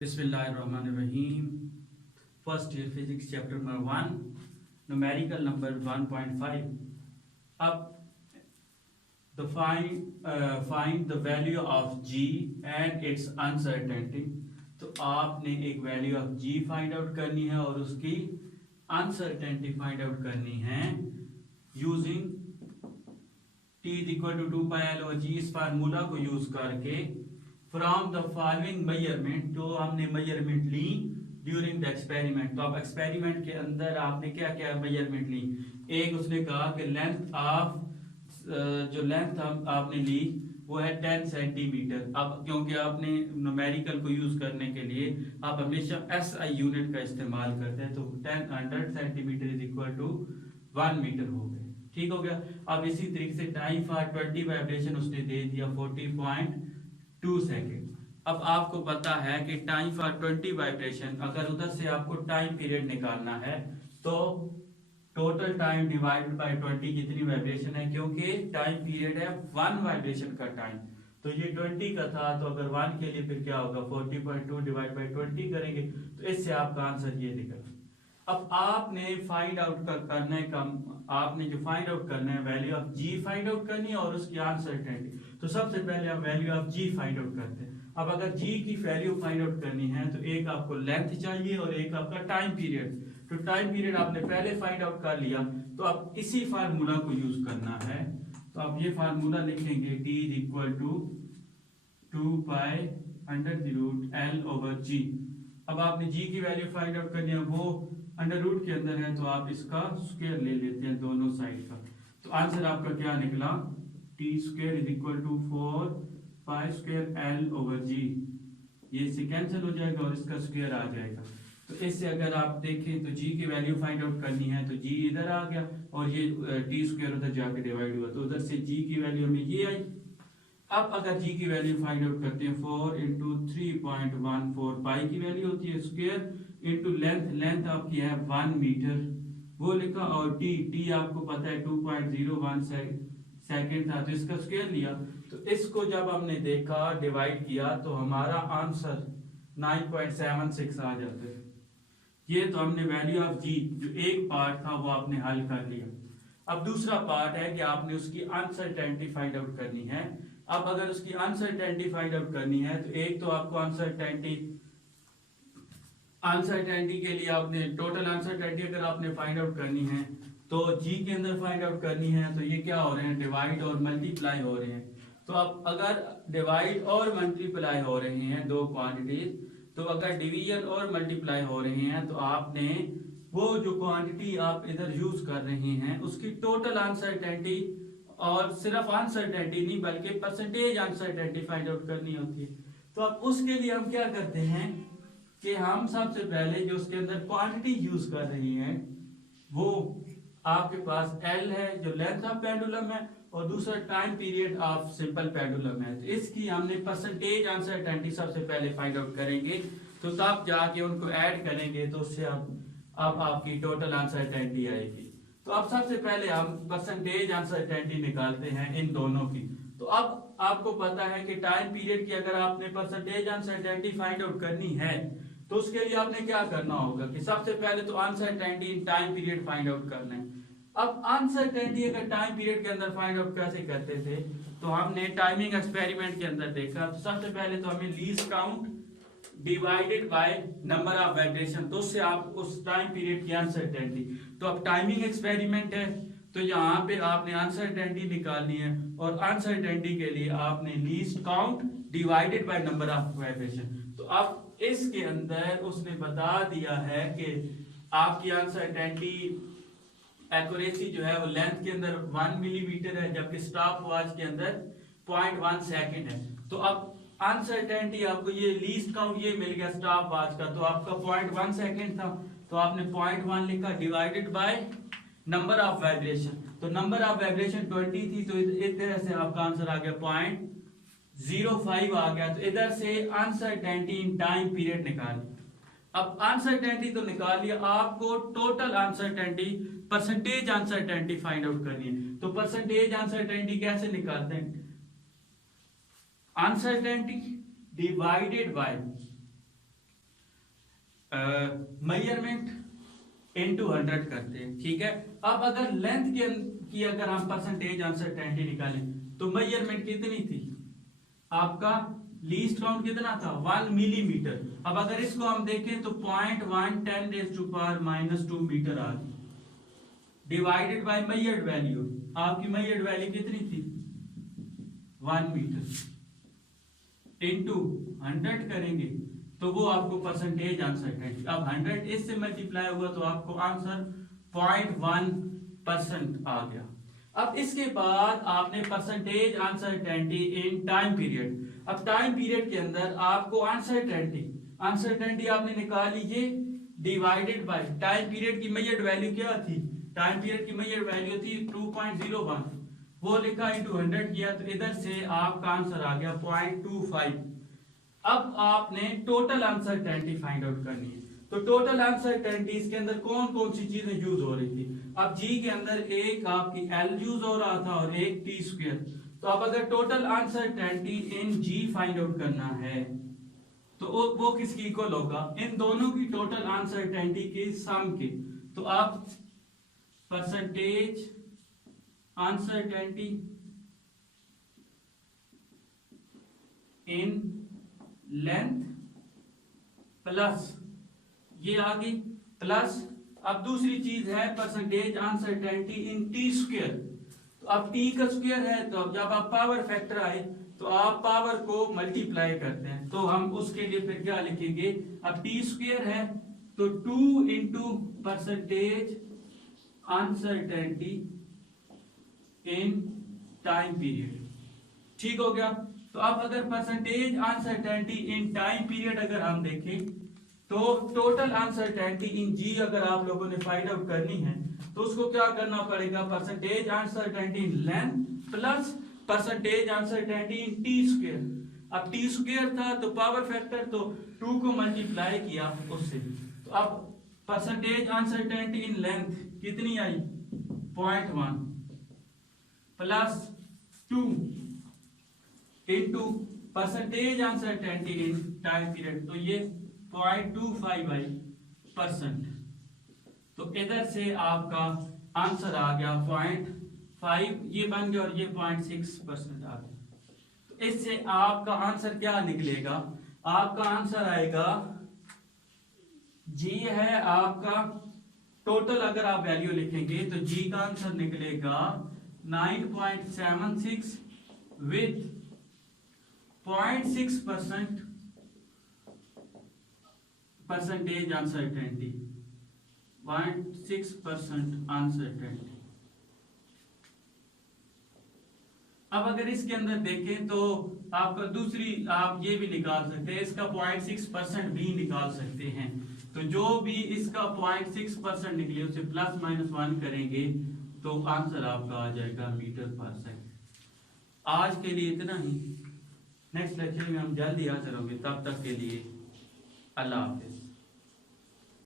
बिस्मिल्लाहिर्रहमानिर्रहीम। First year physics chapter number 1 numerical number 1.5। अब find the value of g and its uncertainty. तो आपने एक value of g find out करनी है और उसकी अनसर्टेनिटी फाइंड आउट करनी है using t is equal to 2 pi l और g। इस फार्मूला को यूज करके फ्रॉम द फॉलोइंग मेजरमेंट, जो हमने मेजरमेंट ली ड्यूरिंग द एक्सपेरिमेंट। तो अब एक्सपेरिमेंट के अंदर आपने क्या क्या मेजरमेंट ली। एक उसने कहा कि लेंथ ऑफ जो लेंथ आपने ली वो है 10 सेंटीमीटर। अब क्योंकि आपने न्यूमेरिकल को यूज करने के लिए आप हमेशा SI यूनिट का इस्तेमाल करते हैं, तो 100 centimetre is equal to 1 metre हो गए। ठीक हो गया। अब इसी तरीके से टाइम फॉर 20 वाइब्रेशन उसने दे दिया 40.2 सेकेंड। अब आपको पता है कि टाइम फॉर 20 वाइब्रेशन, अगर उधर से आपको टाइम पीरियड निकालना है तो टोटल टाइम डिवाइडेड बाय 20 कितनी वाइब्रेशन है, क्योंकि टाइम पीरियड है 1 वाइब्रेशन का टाइम। तो ये 20 का था, तो अगर 1 के लिए फिर क्या होगा 40.2 डिवाइड बाय 20 करेंगे तो इससे आपका आंसर ये निकला। अब आपने फाइंड आउट करने का आपने जो फाइंड आउट करना है value of g find out करनी है और उसकी अनसर्टेनिटी। तो सबसे पहले हम value of g find out करते हैं। अब अगर g की वैल्यू फाइंड आउट करनी है तो एक आपको लेंथ चाहिए और एक आपका टाइम पीरियड। तो टाइम पीरियड आपने पहले फाइंड आउट कर लिया, तो अब इसी फार्मूला को यूज करना है। तो आप ये फार्मूला लिखेंगे t is equal to 2 pi under the root l over g। अब आपने g की वैल्यू फाइंड आउट करनी है, वो अंडर रूट के अंदर है तो आप इसका स्क्वायर ले लेते हैं दोनों साइड का। तो आंसर आपका क्या निकला, T square is equal to 4 pi square L over G. ये इससे कैंसिल हो जाएगा और इसका स्क्वायर आ जाएगा। तो इससे अगर आप देखें तो जी की वैल्यू फाइंड आउट करनी है तो जी इधर आ गया और ये टी स्क्वायर उधर जाके डिवाइड हुआ, तो उधर से जी की वैल्यू हमें ये आई। अब अगर जी की वैल्यू फाइंड आउट करते हैं 4 इंटू 3.14 पाई की वैल्यू होती है स्क्वायर इंटू लेंथ, लेंथ आपकी है 1 मीटर वो लिखा, और टी आपको पता है 2.01 सेकेंड था तो इसका स्क्वायर लिया। तो इसको जब हमने देखा डिवाइड किया तो हमारा आंसर 9.76 आ जाता है। ये तो हमने वैल्यू ऑफ जी जो एक पार्ट था वो आपने हल कर लिया। अब दूसरा पार्ट है कि आपने उसकी अनसर्टेनिटी फाइंड आउट करनी है। अब अगर उसकी अनसर्टेनिटी फाइंड आउट करनी है तो एक तो आपको अनसर्टेनिटी के लिए आपने टोटल अनसर्टेनिटी अगर आपने फाइंड आउट करनी है तो जी के अंदर फाइंड आउट करनी है, तो ये क्या हो रहे हैं डिवाइड और मल्टीप्लाई हो रहे हैं। तो अब अगर डिवाइड और मल्टीप्लाई हो रहे हैं दो क्वांटिटीज, तो अगर डिवीजन और मल्टीप्लाई हो रहे हैं तो आपने वो जो क्वांटिटी आप इधर यूज कर रहे हैं उसकी टोटल अनसर्टेनिटी और सिर्फ अनसर्टेनिटी नहीं बल्कि परसेंटेज अनसर्टेनिटी फाइंड आउट करनी होती है। तो अब उसके लिए हम क्या करते हैं कि हम सबसे पहले जो उसके अंदर क्वांटिटी यूज कर रहे हैं वो आपके पास L है जो लेंथ ऑफ पेंडुलम है और दूसरा time period of simple pendulum है। तो इसकी हमने परसेंटेज अनसर्टेनिटी सबसे पहले फाइंड आउट करेंगे, तो तब जाके उनको ऐड करेंगे तो उससे अब आपकी टोटल अनसर्टेनिटी आएगी। तो अब सबसे पहले हम परसेंटेज अनसर्टेनिटी निकालते हैं इन दोनों की। तो अब आपको पता है कि टाइम पीरियड की अगर आपने परसेंटेज अनसर्टेनिटी फाइंड आउट करनी है तो उसके लिए आपने क्या करना होगा कि सबसे पहले तो uncertainty in time period find out करना है। अब अनसर्टेनिटी अगर टाइम पीरियड के अंदर फाइंड आउट कैसे करते थे, तो हमने टाइमिंग एक्सपेरिमेंट के अंदर देखा। तो सबसे पहले तो हमें least count divided by number of vibration, तो उससे आप उस टाइम पीरियड की अनसर्टेनिटी। तो अब टाइमिंग एक्सपेरिमेंट है तो यहाँ पे आपने अनसर्टेनिटी निकालनी है और अनसर्टेनिटी के लिए आपने least count divided by number of vibration. तो अब इसके अंदर उसने बता दिया है कि आपकी अनसर्टेनिटी एक्यूरेसी जो है वो लेंथ के अंदर 1 मिलीमीटर है जबकि स्टॉप वॉच के अंदर 0.1 सेकेंड है। तो अब अनसर्टेनिटी आपको ये लीस्ट काउंट ये मिल गया स्टॉप वॉच का, तो आपका 0.1 सेकेंड था तो आपने 0.1 लिखा divided by number of vibration. तो नंबर ऑफ वाइब्रेशन 20 थी तो इस तरह से आपका आंसर आ गया 0.05 आ गया। तो इधर से अनसर्टेनिटी इन टाइम पीरियड निकाली। अब अनसर्टेनिटी तो निकाल लिया, आपको total uncertainty percentage uncertainty find out करनी है। तो परसेंटेज अनसर्टेनिटी कैसे निकालते हैं, uncertainty divided by measurement into 100 करते हैं, ठीक है। अब अगर लेंथ की अगर हम परसेंटेज अनसर्टेनिटी निकालें तो मेजरमेंट कितनी थी, आपका लीस्ट काउंट कितना था 1 मिलीमीटर। अब अगर इसको हम देखें तो 0.1 10⁻⁻² मीटर आ गई, डिवाइडेड बाय मेजर्ड वैल्यू, आपकी मेजर्ड वैल्यू कितनी थी 1 मीटर इनटू 100 करेंगे तो वो आपको परसेंटेज आंसर है। अब 100 इससे मल्टीप्लाई हुआ तो आपको आंसर 0.1% आ गया। अब इसके बाद आपने percentage uncertainty in time period, अब टाइम पीरियड के अंदर आपको अनसर्टेनिटी आपने निकाल लीजिए डिवाइडेड बाय टाइम पीरियड की मेजर्ड वैल्यू क्या थी, टाइम पीरियड की मेजर्ड वैल्यू थी 2.01, वो लिखा इनटू 100 किया तो इधर से आपका आंसर आ गया 0.25। अब आपने टोटल अनसर्टेनिटी फाइंड आउट करनी है, तो टोटल अनसर्टेनिटी इसके अंदर कौन कौन सी चीजें यूज हो रही थी। अब जी के अंदर एक आपकी एल यूज हो रहा था और एक टी स्क्वायर। तो अब अगर total uncertainty in G find out करना है तो वो किसकी इक्वल होगा, इन दोनों की टोटल अनसर्टेनिटी के सम के। तो आप percentage uncertainty in length plus ये आ गई प्लस, अब दूसरी चीज है परसेंटेज अनसर्टेनिटी इन टी स्क्वायर। तो अब टी का स्क्वायर है तो अब जब आप पावर फैक्टर आए तो आप पावर को मल्टीप्लाई करते हैं, तो हम उसके लिए फिर क्या लिखेंगे, अब टी स्क्वायर है तो 2 into percentage uncertainty in time period, ठीक हो गया। तो अब अगर percentage uncertainty in time period अगर हम देखें तो टोटल अनसर्टेनिटी इन जी अगर आप लोगों ने फाइंड आउट करनी है तो उसको क्या करना पड़ेगा, percentage uncertainty in length plus percentage uncertainty in T square. अब टी स्क्वायर था तो पावर फैक्टर तो 2 को मल्टीप्लाई किया उससे, तो अब परसेंटेज अनसर्टेनिटी इन लेंथ कितनी आई 0.1 plus 2 into percentage uncertainty in time period, तो ये 0.25%। तो इधर से आपका आंसर आ गया 0.5, ये बन गया और ये 0.6% आ गया। तो इससे आपका आंसर क्या निकलेगा, आपका आंसर आएगा जी है आपका टोटल, अगर आप वैल्यू लिखेंगे तो जी का आंसर निकलेगा 9.76 विथ 0.6% परसेंटेज अनसर्टेनिटी, 0.6% अनसर्टेनिटी। अब अगर इसके अंदर देखें तो आपका दूसरी आप ये भी निकाल सकते हैं, इसका 0.6% भी निकाल सकते हैं। तो जो भी इसका 0.6% निकले उसे प्लस माइनस 1 करेंगे तो आंसर आपका आ जाएगा मीटर पर सेकंड। आज के लिए इतना ही, नेक्स्ट लेक्चर में हम जल्दी हाजिर होंगे, तब तक के लिए अल्लाह हाफिज।